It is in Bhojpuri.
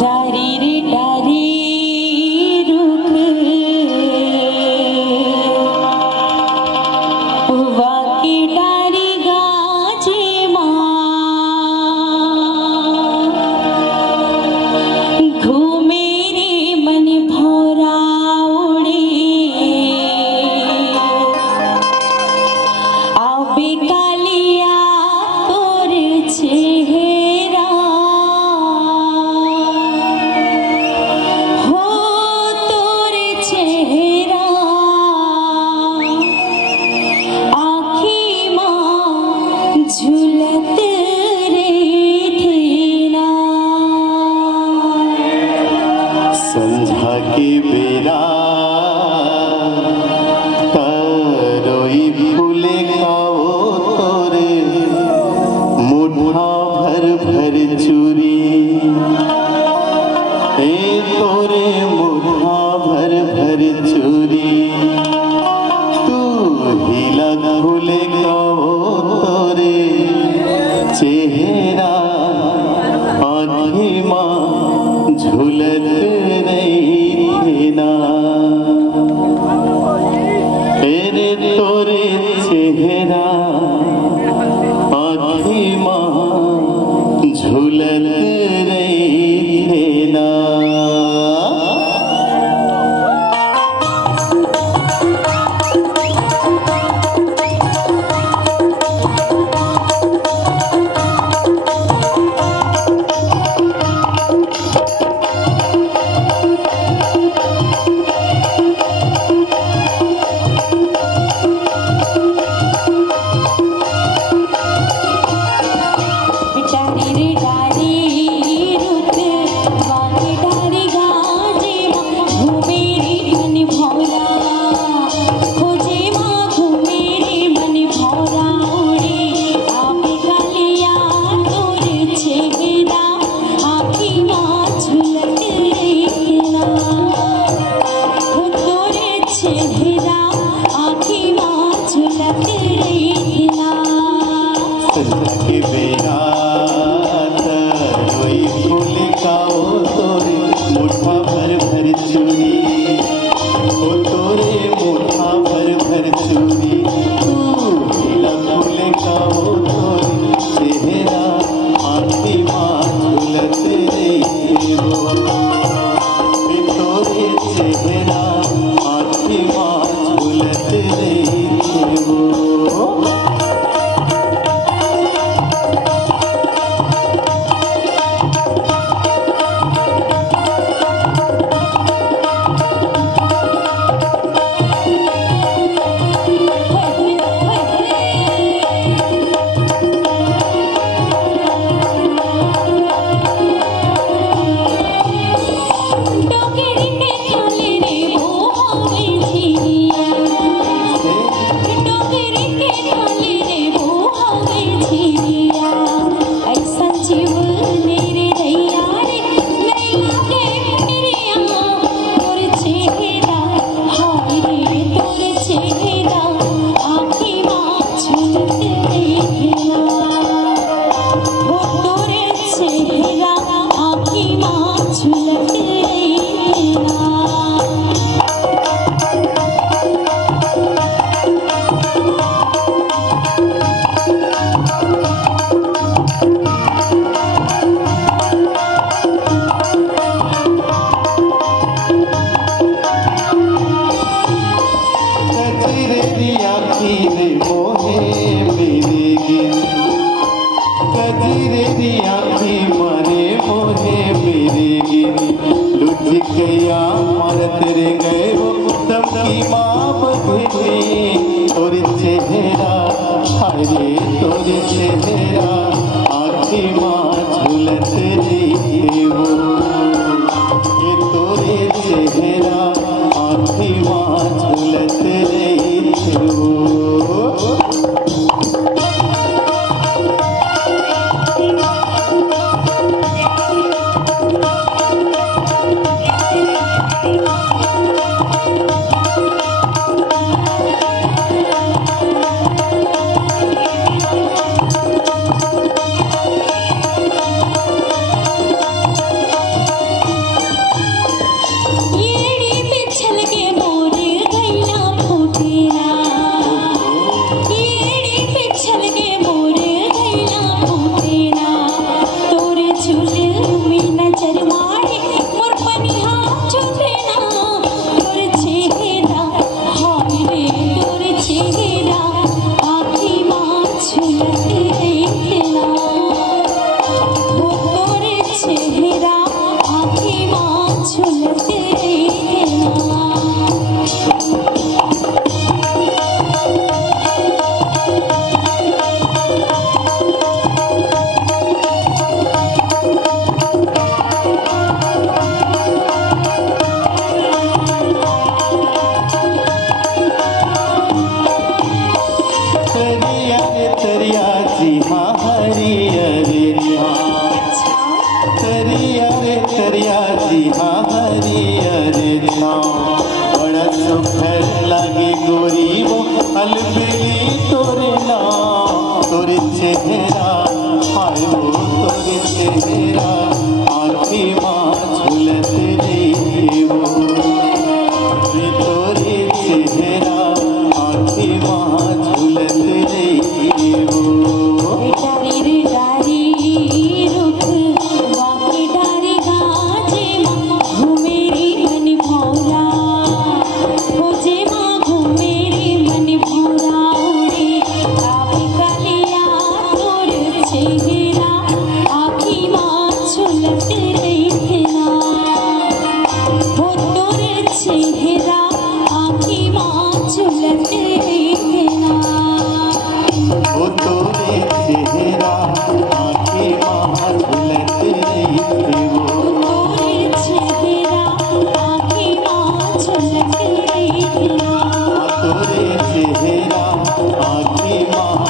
डारी रे डारी रुख वाकी डारी गाजे घूमे रे मन भौरा उड़े आबे कालिया तोर चेहरा हो तोर चेहरा आँखी माँ झूलत रे थेना संझा के बेरा तरोई फूले खाओ तोरे मुठा भर भर चूरी ए तोरे मुठा भर भर चूरी तू हिला फूले खाओ तोरे चेहरा आँखी माँ झूलत रही ना तेरे तोरे चेहरा आँखी माँ झूलत रही ना। पिया जी हाँ हरियर छाँव बड़ा सुखर लागे गोरी वो अलबेली तोरे नाम तोरे चेहरा हाय वो तोरे चेहरा आँखी माँ झूलत रही वो तोरे चेहरा आँखी माँ झूलत रही वो डारी डारी रुख बाकी डारी गाजे माँ घूमेरी मन भौरा हो जे माँ घूमेरी मन भौरा उड़े आप कालिया तोर चेहरा आँखी माँ झूलत रही ना हो तोर चेहरा आँखी माँ झूलत रही ना वो तोरे चेहरा आँखें माँ झूलत रही वो तोरे चेहरा आँखी माँ झलक रही ना तोरे चेहरा आँखें माँ